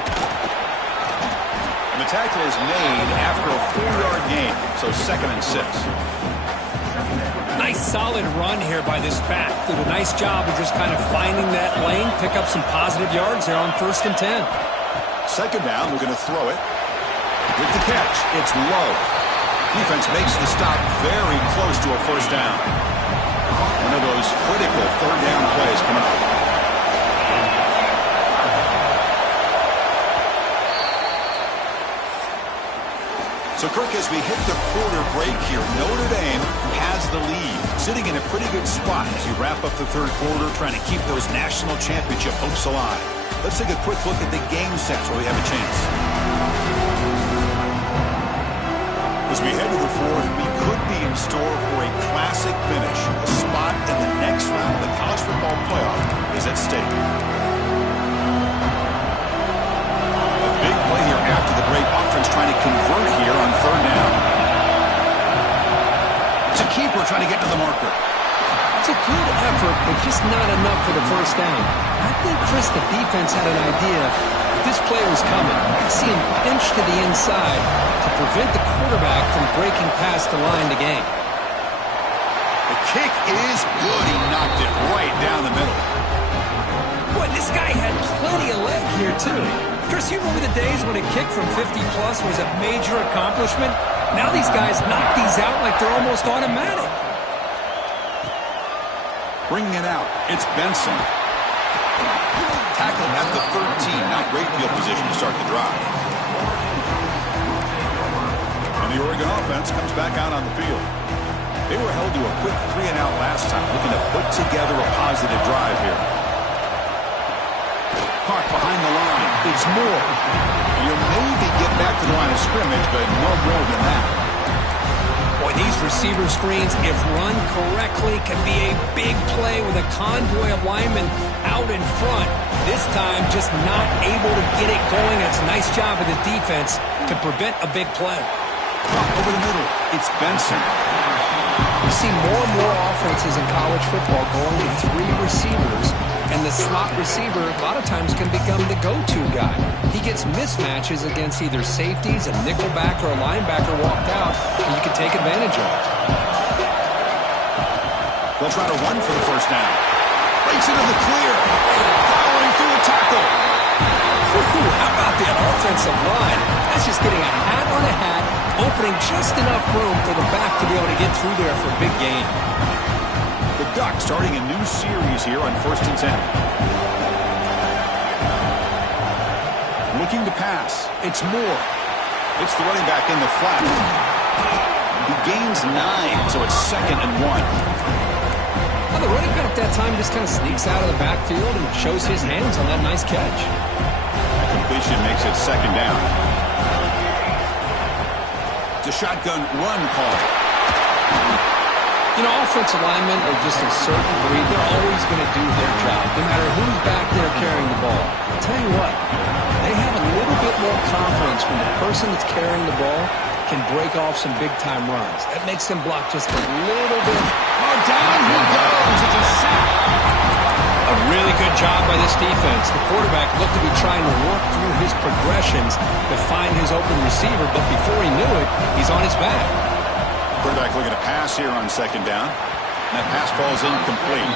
And the tackle is made after a 4-yard gain, so 2nd and 6. Nice solid run here by this back. Did a nice job of just kind of finding that lane, pick up some positive yards there on 1st and 10. 2nd down, we're going to throw it. With the catch, it's low. Defense makes the stop very close to a 1st down. One of those critical 3rd down plays coming up. So, Kirk, as we hit the quarter break here, Notre Dame has the lead, sitting in a pretty good spot as you wrap up the 3rd quarter, trying to keep those national championship hopes alive. Let's take a quick look at the game sets where we have a chance. As we head to the 4th, we could be in store for a classic finish. A spot in the next round of the college football playoff is at stake. A big play here after the break. Offense trying to convert here on 3rd down. It's a keeper trying to get to the marker. It's a good effort, but just not enough for the 1st down. I think, Chris, the defense had an idea that this play was coming. You see him pinch to the inside to prevent the quarterback from breaking past the line to gain. The kick is good. He knocked it right down the middle. Boy, this guy had plenty of leg here, too. Chris, you remember the days when a kick from 50-plus was a major accomplishment? Now these guys knock these out like they're almost automatic. Bringing it out, it's Benson. Tackle at the 13. Not great field position to start the drive. And the Oregon offense comes back out on the field. They were held to a quick 3-and-out last time, looking to put together a positive drive here. Park behind the line. It's Moore. You'll maybe get back to the line of scrimmage, but no more than that. Boy, these receiver screens, if run correctly, can be a big play with a convoy of linemen out in front. This time, just not able to get it going. It's a nice job of the defense to prevent a big play. Over the middle, it's Benson. You see more and more offenses in college football going with 3 receivers, and the slot receiver a lot of times can become the go-to guy. He gets mismatches against either safeties, a nickelback, or a linebacker walked out, and you can take advantage of it. They'll try to run for the 1st down. Breaks into the clear. Powering through a tackle. How about that offensive line? That's just getting a hat on a hat, opening just enough room for the back to be able to get through there for a big gain. The Ducks starting a new series here on 1st and 10. Looking to pass. It's Moore. It's the running back in the flat. He gains 9, so it's 2nd and 1. Well, the running back that time just kind of sneaks out of the backfield and shows his hands on that nice catch. That completion makes it 2nd down. a shotgun run call. You know, offensive linemen are just a certain breed. They're always going to do their job, no matter who's back there carrying the ball. I'll tell you what, they have a little bit more confidence when the person that's carrying the ball can break off some big-time runs. That makes them block just a little bit. Oh, down he goes. It's a sack. A really good job by this defense. The quarterback looked to be trying to work through his progressions to find his open receiver, but before he knew it, he's on his back. Quarterback looking to pass here on second down. That pass falls incomplete.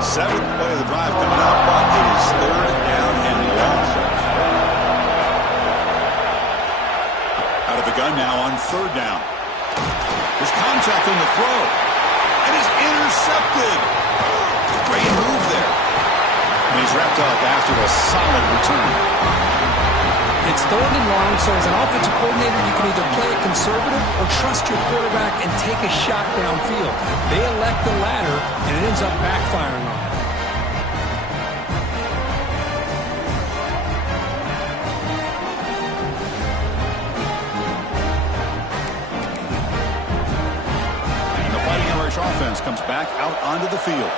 Seventh play of the drive coming up, but it is third down and long. Out of the gun now on third down. There's contact on the throw. And he's intercepted. Great move there. And he's wrapped up after a solid return. It's third and long, so as an offensive coordinator, you can either play it conservative or trust your quarterback and take a shot downfield. They elect the latter, and it ends up backfiring on them. Offense comes back out onto the field.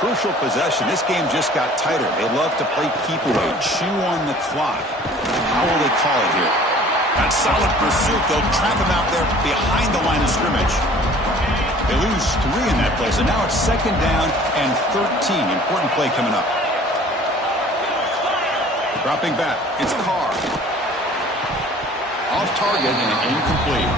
Crucial possession. This game just got tighter. They love to play keep away, chew on the clock. How will they call it here? That solid pursuit. They'll trap him out there behind the line of scrimmage. They lose 3 in that play, so now it's second down and 13. Important play coming up. Dropping back. It's Carr. Off target and incomplete.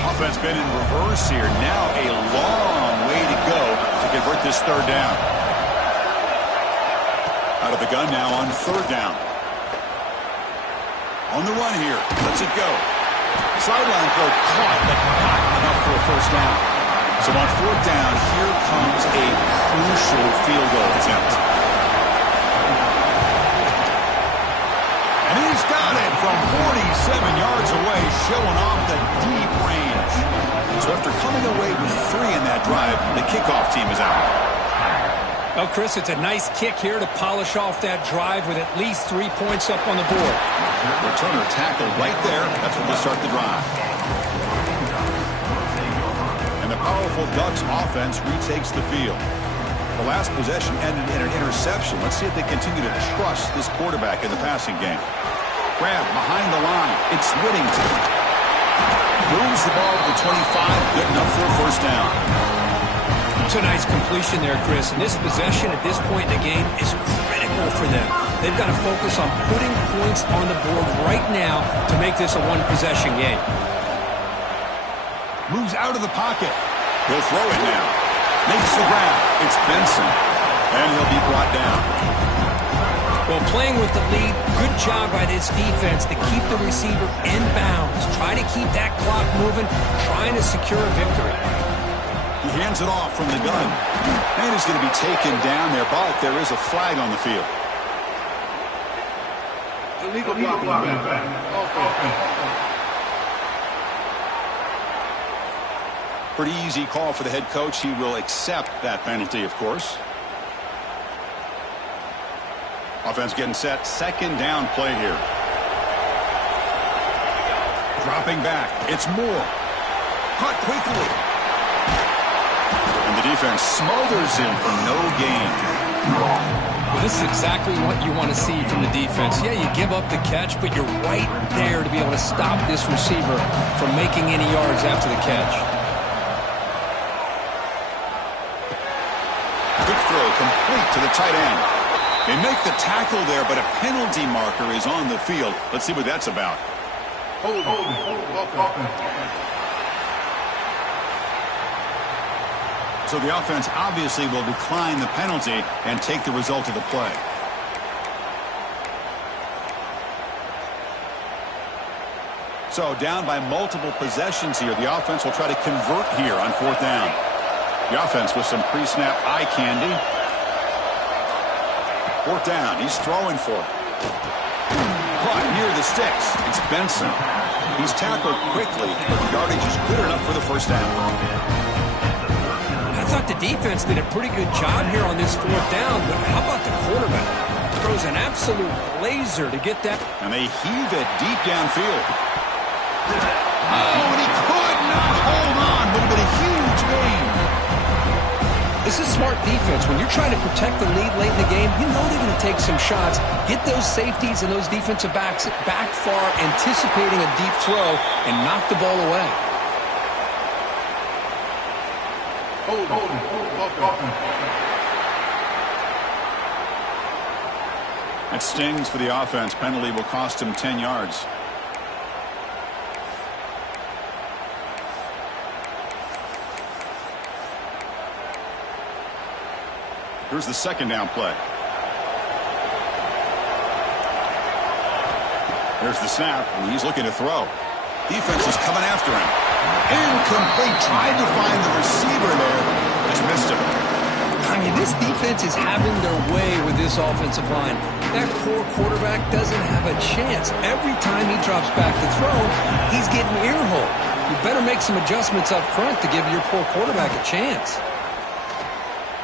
Offense been in reverse here. Now a long way to go to convert this third down. Out of the gun now on third down. On the run here. Let's it go. Sideline throw caught, but not enough for a first down. So on fourth down, here comes a crucial field goal attempt. And he's got it from 47 yards away, showing off the deep range. So after coming away with 3 in that drive, the kickoff team is out. Well, Chris, it's a nice kick here to polish off that drive with at least 3 points up on the board. Returner tackled right there. That's when they start the drive. And the powerful Ducks offense retakes the field. The last possession ended in an interception. Let's see if they continue to trust this quarterback in the passing game. Grab behind the line. It's Whittington. Moves the ball to the 25. Good enough for a first down. It's a nice completion there, Chris. And this possession at this point in the game is critical for them. They've got to focus on putting points on the board right now to make this a one-possession game. Moves out of the pocket. He'll throw it now. Makes the grab. It's Benson. And he'll be brought down. Well, playing with the lead, good job by this defense to keep the receiver in bounds. Try to keep that clock moving, trying to secure a victory. He hands it off from the gun. And he's going to be taken down there, but there is a flag on the field. Illegal block. Pretty easy call for the head coach. He will accept that penalty, of course. Offense getting set. Second down play here. Dropping back. It's Moore. Caught quickly. And the defense smothers him for no gain. Well, this is exactly what you want to see from the defense. Yeah, you give up the catch, but you're right there to be able to stop this receiver from making any yards after the catch. Good throw, complete to the tight end. They make the tackle there, but a penalty marker is on the field. Let's see what that's about. So the offense obviously will decline the penalty and take the result of the play. So down by multiple possessions here. The offense will try to convert here on fourth down. The offense with some pre-snap eye candy. Fourth down. He's throwing for it. Caught near the sticks. It's Benson. He's tackled quickly, but the yardage is good enough for the first down. thought the defense did a pretty good job here on this fourth down, but how about the quarterback? Throws an absolute laser to get that. And they heave it deep downfield. Oh, and he could not hold on. Would have been a huge gain. This is smart defense. When you're trying to protect the lead late in the game, you know they're going to take some shots, get those safeties and those defensive backs back far, anticipating a deep throw, and knock the ball away. That stings for the offense. Penalty will cost him 10 yards. Here's the second down play. There's the snap. He's looking to throw. Defense is coming after him. Incomplete. Tried to find the receiver there. Just missed him. I mean, this defense is having their way with this offensive line. That poor quarterback doesn't have a chance. Every time he drops back to throw, he's getting earholed. You better make some adjustments up front to give your poor quarterback a chance.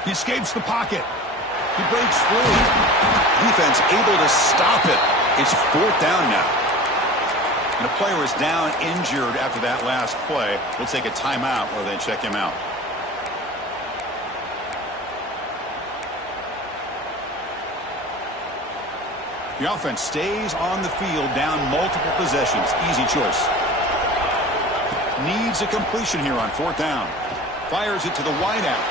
He escapes the pocket. He breaks through. Defense able to stop it. It's fourth down now. And the player is down injured after that last play. We'll take a timeout or then check him out. The offense stays on the field, down multiple possessions. Easy choice. Needs a completion here on fourth down. Fires it to the wideout.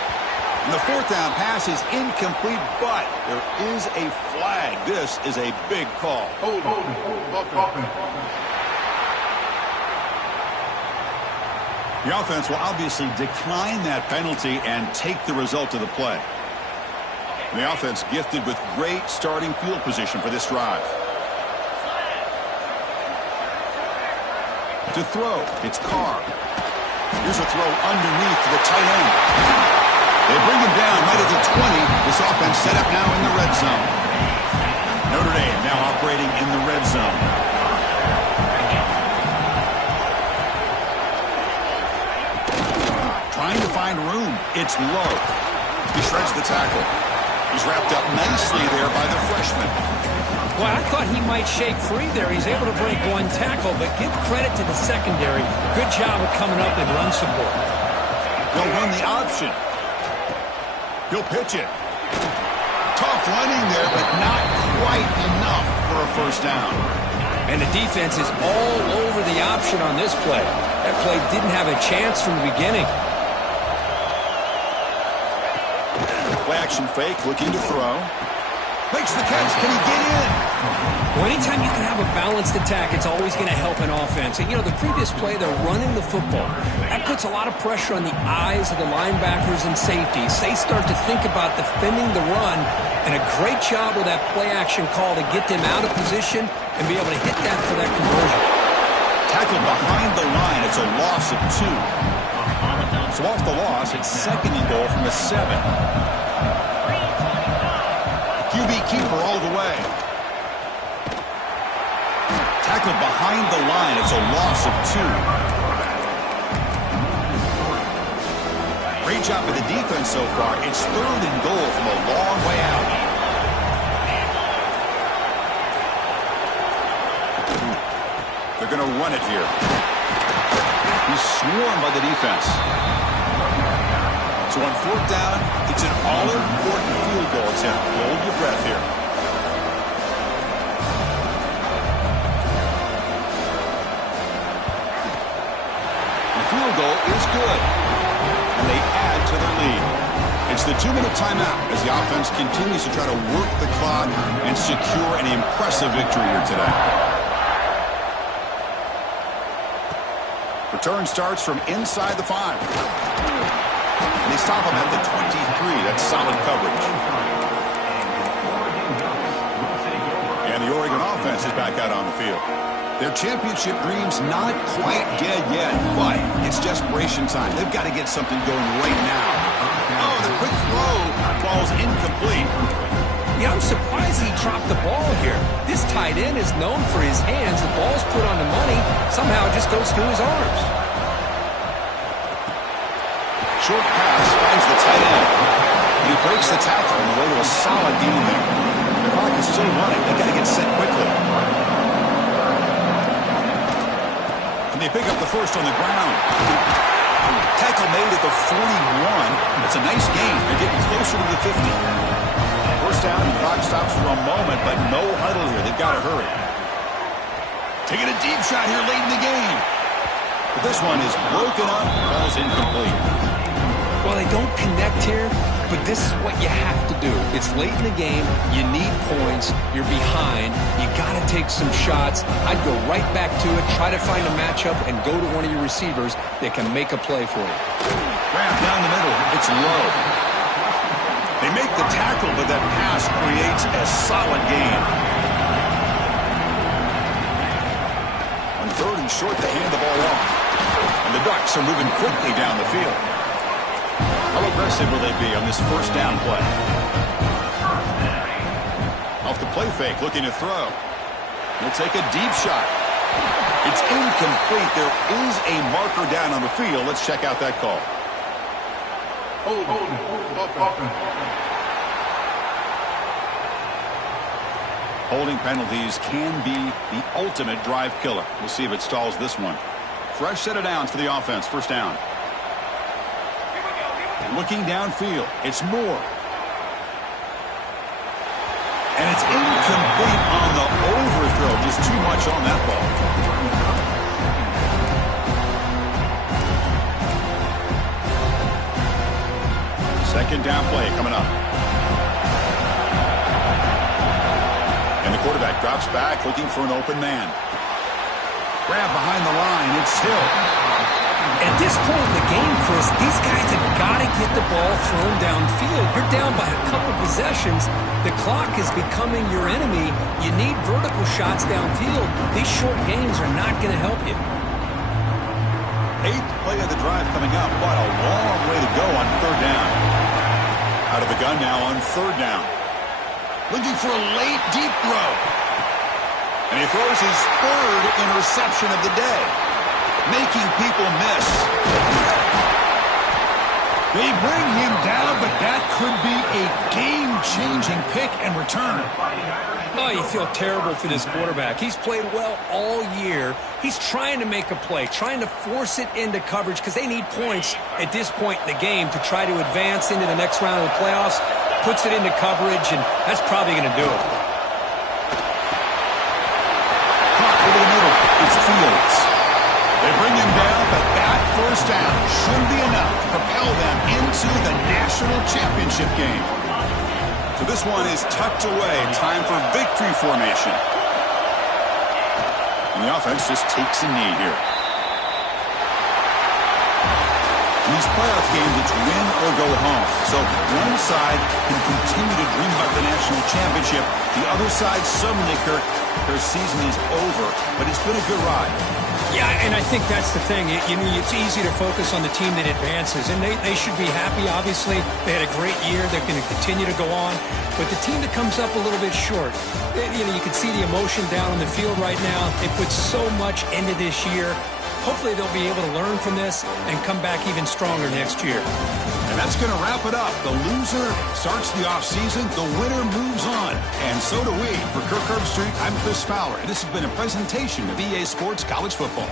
And the fourth down pass is incomplete, but there is a flag. This is a big call. The offense will obviously decline that penalty and take the result of the play. And the offense gifted with great starting field position for this drive. To throw, it's Carr. Here's a throw underneath to the tight end. They bring him down right at the 20. This offense set up now in the red zone. Notre Dame now operating in the red zone. Trying to find room. It's low. He shreds the tackle. He's wrapped up nicely there by the freshman. Well, I thought he might shake free there. He's able to break one tackle, but give credit to the secondary. Good job of coming up and run support. They'll run the option. He'll pitch it. Tough running there, but not quite enough for a first down. And the defense is all over the option on this play. That play didn't have a chance from the beginning. Play action fake, looking to throw. Makes the catch. Can he get in? Well, anytime you can have a balanced attack, it's always going to help an offense. And, you know, the previous play, they're running the football. That puts a lot of pressure on the eyes of the linebackers and safeties. They start to think about defending the run, and a great job with that play action call to get them out of position and be able to hit that for that conversion. Tackled behind the line. It's a loss of 2. So off the loss, it's second and goal from the 7. QB keeper all the way. Tackled behind the line. It's a loss of 2. Great job by the defense so far. It's third and goal from a long way out. They're going to run it here. He's swarmed by the defense. So on fourth down, it's an all-important field goal attempt. Hold your breath here. The field goal is good. And they add to their lead. It's the 2-minute timeout as the offense continues to try to work the clock and secure an impressive victory here today. Return starts from inside the 5. And they stop him at the 23. That's solid coverage. And the Oregon offense is back out on the field. Their championship dream's not quite dead yet, but it's desperation time. They've got to get something going right now. Oh, the quick throw falls incomplete. Yeah, I'm surprised he dropped the ball here. This tight end is known for his hands. The ball's put on the money. Somehow it just goes through his arms. Short pass finds the tight end. And he breaks the tackle on the way to a solid gain there. The clock is still running. They've got to get set quickly. And they pick up the first on the ground. Tackle made at the 41. That's a nice gain. They're getting closer to the 50. First down, and clock stops for a moment, but no huddle here. They've got to hurry. Taking a deep shot here late in the game. But this one is broken up, falls incomplete. Well, they don't connect here, but this is what you have to do. It's late in the game. You need points. You're behind. You got to take some shots. I'd go right back to it, try to find a matchup, and go to one of your receivers that can make a play for you. Grab down the middle. It's low. They make the tackle, but that pass creates a solid gain. On third and short, they hand the ball off. And the Ducks are moving quickly down the field. How aggressive will they be on this first down play? Off the play fake, looking to throw. He'll take a deep shot. It's incomplete. There is a marker down on the field. Let's check out that call. Holding penalties can be the ultimate drive killer. We'll see if it stalls this one. Fresh set of downs for the offense. First down. Looking downfield. It's Moore. And it's incomplete on the overthrow. Just too much on that ball. Second down play coming up. And the quarterback drops back looking for an open man. Grab behind the line. It's Hill. At this point in the game, Chris, these guys have got to get the ball thrown downfield. You're down by a couple possessions. The clock is becoming your enemy. You need vertical shots downfield. These short gains are not going to help you. Eighth play of the drive coming up. What a long way to go on third down. Out of the gun now on third down. Looking for a late, deep throw. And he throws his third interception of the day. Making people miss. They bring him down, but that could be a game-changing pick and return. Oh, you feel terrible for this quarterback. He's played well all year. He's trying to make a play, trying to force it into coverage because they need points at this point in the game to try to advance into the next round of the playoffs. Puts it into coverage, and that's probably going to do it. Clock over the middle. It's Fields. They bring him down, but that first down shouldn't be enough to propel them into the national championship game. So this one is tucked away. Time for victory formation. And the offense just takes a knee here. In these playoff games, it's win or go home. So one side can continue to dream about the national championship. The other side, suddenly, Kirk, their season is over. But it's been a good ride. Yeah, and I think that's the thing. It's easy to focus on the team that advances, and they should be happy, obviously. They had a great year. They're going to continue to go on. But the team that comes up a little bit short, you can see the emotion down on the field right now. They put so much into this year. Hopefully they'll be able to learn from this and come back even stronger next year. And that's going to wrap it up. The loser starts the offseason. The winner moves on. And so do we. For Kirk Herbstreit, I'm Chris Fowler. And this has been a presentation of EA Sports College Football.